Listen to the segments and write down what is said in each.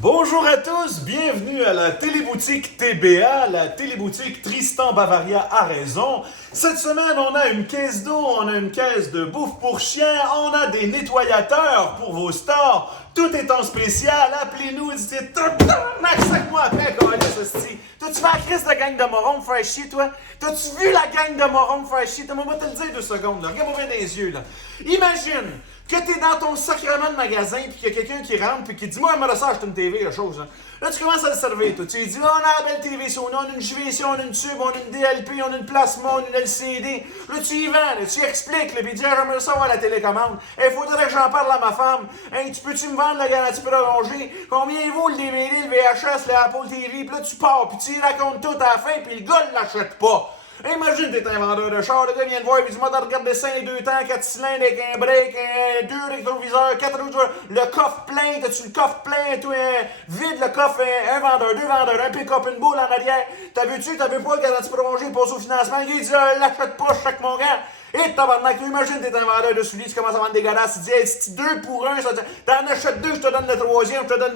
Bonjour à tous, bienvenue à la téléboutique TBA, la téléboutique Tristan Bavaria a raison. Cette semaine, on a une caisse d'eau, on a une caisse de bouffe pour chiens, on a des nettoyateurs pour vos stores. Tout est en spécial, appelez-nous, dites sac-moi après, hostie. T'as-tu vu la crise de gang de morons me faire chier, toi? T'as-tu vu la gang de morons me faire chier? T'as te le dire 2 secondes, là. Regarde-moi bien dans les yeux, là. Imagine que t'es dans ton sacrement de magasin, puis qu'il y a quelqu'un qui rentre, puis qui dit, moi, moi, ça, acheter une TV, la chose, hein. Là, tu commences à le servir, toi. Tu lui dis, on a la belle TV, on a une JVC, on a une tube, on a une DLP, on a une plasma, on a une LCD. Là, tu y vends, là, tu y expliques, là, puis dis, j'aimerais ça voir la télécommande. Il faudrait que j'en parle à ma femme. Hey, tu peux-tu me vendre la garantie prolongée? Combien vaut le DVD, le VHS, l'Apple TV? Puis là, tu pars, puis tu y racontes tout à la fin, puis le gars ne l'achète pas. Imagine, t'es un vendeur de char, le gars vient te voir, il dit, moi, t'as regardé ça, 2 temps, 4 cylindres avec un break, 2 rétroviseurs, 4 autres, le coffre plein, t'as-tu le coffre plein, toi, vide le coffre, un vendeur, 2 vendeurs, un pick-up, une boule en arrière, t'as vu pas le garantie prolongée, passe au financement, il dit, l'achète pas, chaque mon gars. Et tabarnak, tu imagines, t'es un vendeur de souliers, tu commences à vendre des godasses, tu dis, hey, si 2 pour 1, t'en achètes 2, je te donne le 3e, je te donne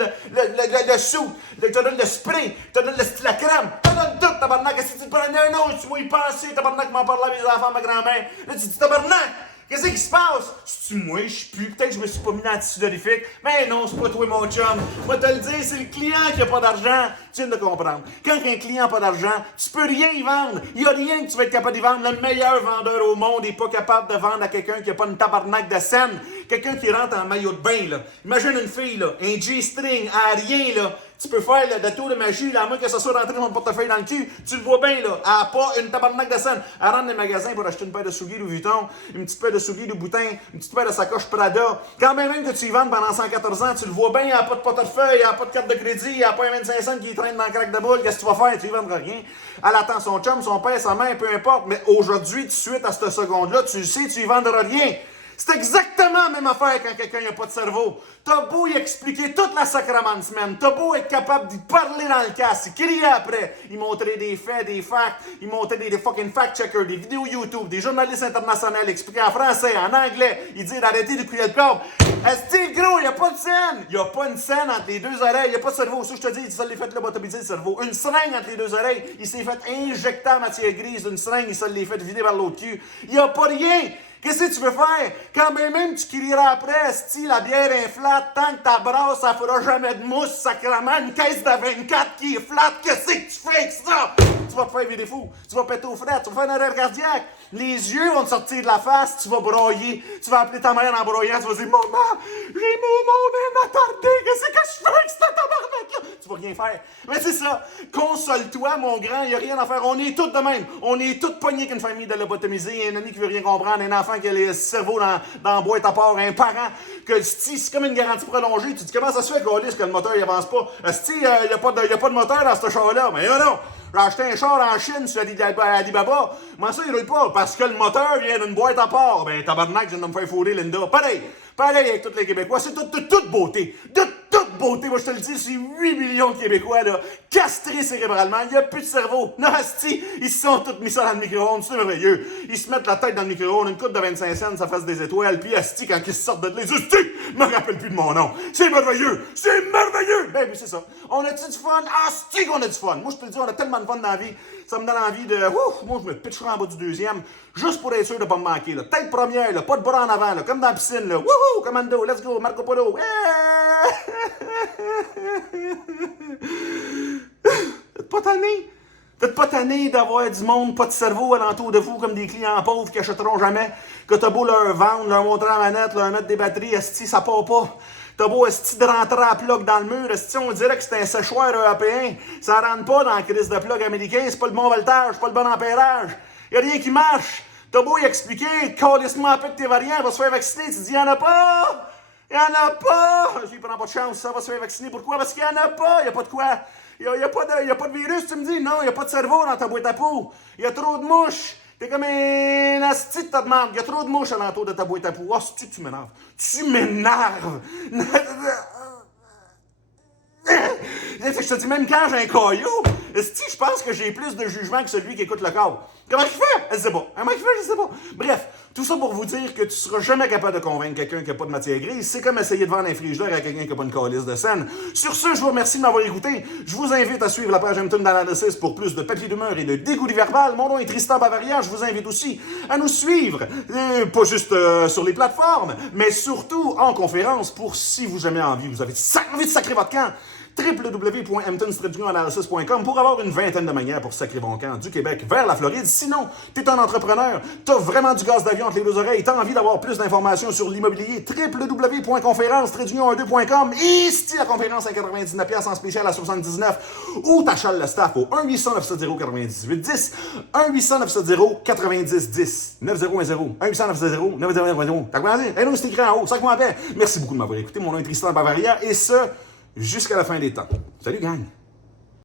le sou, je te donne le spray, je te donne la crème, je te donne tout, tabarnak, si tu te prenais un autre, tu vas y penser, tabarnak, m'en parle à mes enfants, ma grand-mère. Là, tu dis, tabarnak, qu'est-ce qui se passe? C'est-tu moi, je pue, peut-être que je me suis pas mis dans le tissu dorifique. Mais non, c'est pas toi, mon chum. Moi, te le dire, c'est le client qui a pas d'argent. Tu viens de comprendre. Quand un client n'a pas d'argent, tu peux rien y vendre. Il y a rien que tu vas être capable d'y vendre. Le meilleur vendeur au monde n'est pas capable de vendre à quelqu'un qui n'a pas une tabarnak de scène. Quelqu'un qui rentre en maillot de bain, là. Imagine une fille, là, un G-string, à rien, là. Tu peux faire le tour de magie, là, à moins que ça soit rentré dans ton portefeuille dans le cul. Tu le vois bien, là. Elle n'a pas une tabarnak de scène. Elle rentre dans les magasins pour acheter une paire de souliers Louis Vuitton, une petite paire de souliers Louis Boutin, une petite paire de sacoche Prada. Quand même que tu y vendes pendant 114 ans, tu le vois bien, elle n'a pas de portefeuille, elle n'a pas de carte de crédit, elle n'a pas un 25 cents qui traîne dans le crack de boule. Qu'est-ce que tu vas faire? Tu y vendras rien. Elle attend son chum, son père, sa mère, peu importe. Mais aujourd'hui, tout de suite, à cette seconde-là, tu le sais, tu y vendras rien. C'est exactement la même affaire quand quelqu'un n'a pas de cerveau. T'as beau y expliquer toute la sacramente semaine, t'as beau être capable d'y parler dans le casque, y crier après, y montrer des faits, des facts, y montrer des fucking fact-checkers, des vidéos YouTube, des journalistes internationaux, expliquer en français, en anglais, y dire d'arrêter de couiller le corps. Est-ce gros, y a pas de scène? Y a pas une scène entre les deux oreilles, y a pas de cerveau. Ça, je te dis, ça l'est fait lobotomiser le cerveau. Une seringue entre les deux oreilles, il s'est fait injecter en matière grise d'une seringue, il se l'est fait vider par l'autre cul. Y a pas rien! Qu'est-ce que tu veux faire? Quand même tu crieras après, si la bière est flat, tant que ta brasse, ça fera jamais de mousse, sacrément, une caisse de 24 qui est flat, qu'est-ce que tu fais avec ça? Tu vas te faire vider fou, tu vas péter aux frettes, tu vas faire une erreur cardiaque, les yeux vont te sortir de la face, tu vas broyer, tu vas appeler ta mère en broyant, tu vas dire, maman, j'ai mon monde attardé, qu'est-ce que je fais avec cette tabarnak-là? Tu vas rien faire. Mais c'est ça, console-toi, mon grand, il n'y a rien à faire, on est tous de même, on est tous pognés qu'une famille de lobotomisés, un ami qui veut rien comprendre, un enfant qui a le cerveau dans la boîte à part, un parent que c'est comme une garantie prolongée. Tu dis comment ça se fait, Gaulis, que le moteur il avance pas? Il n'y a pas de moteur dans ce char-là. Mais non! J'ai acheté un char en Chine sur Alibaba. Moi, ça, il roule pas parce que le moteur vient d'une boîte à part. Ben, tabarnak, je viens de me faire fourrer, Linda. Pareil avec tous les Québécois. C'est toute beauté. De toute beauté. Moi, je te le dis, c'est 8 millions de Québécois, là, castrés cérébralement. Il n'y a plus de cerveau. Non, asti, ils se sont tous mis ça dans le micro-ondes. C'est merveilleux. Ils se mettent la tête dans le micro-ondes, une coupe de 25 cents, ça fasse des étoiles. Puis, asti, quand ils sortent de là, ils disent, asti, je me rappelle plus de mon nom. C'est merveilleux. C'est merveilleux. Ben, oui, c'est ça. On a-tu du fun? Asti, qu'on a du fun. Moi, je te le dis, on a tellement de fun dans la vie. Ça me donne envie de. Ouf, moi, je me pitcherai en bas du deuxième, juste pour être sûr de ne pas me manquer. Là. Tête première, là, pas de bras en avant, là, comme dans la piscine. Là. Wouhou, commando, let's go, Marco Polo. T'es pas tanné? T'es pas tanné d'avoir du monde, pas de cerveau alentour de vous, comme des clients pauvres qui achèteront jamais, que t'as beau leur vendre, leur montrer la manette, leur mettre des batteries, esti, ça part pas. T'as beau esti de rentrer à plug dans le mur, esti, on dirait que c'est un séchoir européen. Ça rentre pas dans la crise de plug américain, c'est pas le bon voltage, c'est pas le bon ampérage. Y a rien qui marche. T'as beau y expliquer, calisse-moi un peu que tes variants, va se faire vacciner, tu dis y'en a pas! Y'en a pas! J'y prends pas de chance, ça va se faire vacciner. Pourquoi? Parce qu'il y en a pas, y a pas de quoi. Y a pas de virus, tu me dis? Non, y a pas de cerveau dans ta boîte à peau. Y a trop de mouches. T'es comme un asti de ta demande. Il y a trop de mouches alentour de ta boîte à peau. Oh, c'est-tu que tu m'énerves? Tu m'énerves! Je te dis, même quand j'ai un caillou, Esti, je pense que j'ai plus de jugement que celui qui écoute le câble. Comment il fait? Je sais pas. Comment il fait? Je sais pas. Bref, tout ça pour vous dire que tu seras jamais capable de convaincre quelqu'un qui n'a pas de matière grise. C'est comme essayer de vendre un frigidaire à quelqu'un qui n'a pas une calice de scène. Sur ce, je vous remercie de m'avoir écouté. Je vous invite à suivre la page Hampton d'Analysis pour plus de papier d'humeur et de dégoût verbal. Mon nom est Tristan Bavaria. Je vous invite aussi à nous suivre, pas juste sur les plateformes, mais surtout en conférence pour, si vous avez envie de sacrer votre camp, www.hampton-analysis.com pour avoir une vingtaine de manières pour sacrer mon camp du Québec vers la Floride. Sinon, t'es un entrepreneur, t'as vraiment du gaz d'avion entre les deux oreilles, t'as envie d'avoir plus d'informations sur l'immobilier, www.conférence-1.com et si la conférence à 99$ en spécial à 79 ou t'achètes le staff au 1-800-970-9810, 1-800-970-9010, 9010, 1-800-970-9010. T'as compris? Et nous, c'est écrit en haut, ça comment. Merci beaucoup de m'avoir écouté. Mon nom est Tristan Bavaria et ce, jusqu'à la fin des temps. Salut, gang!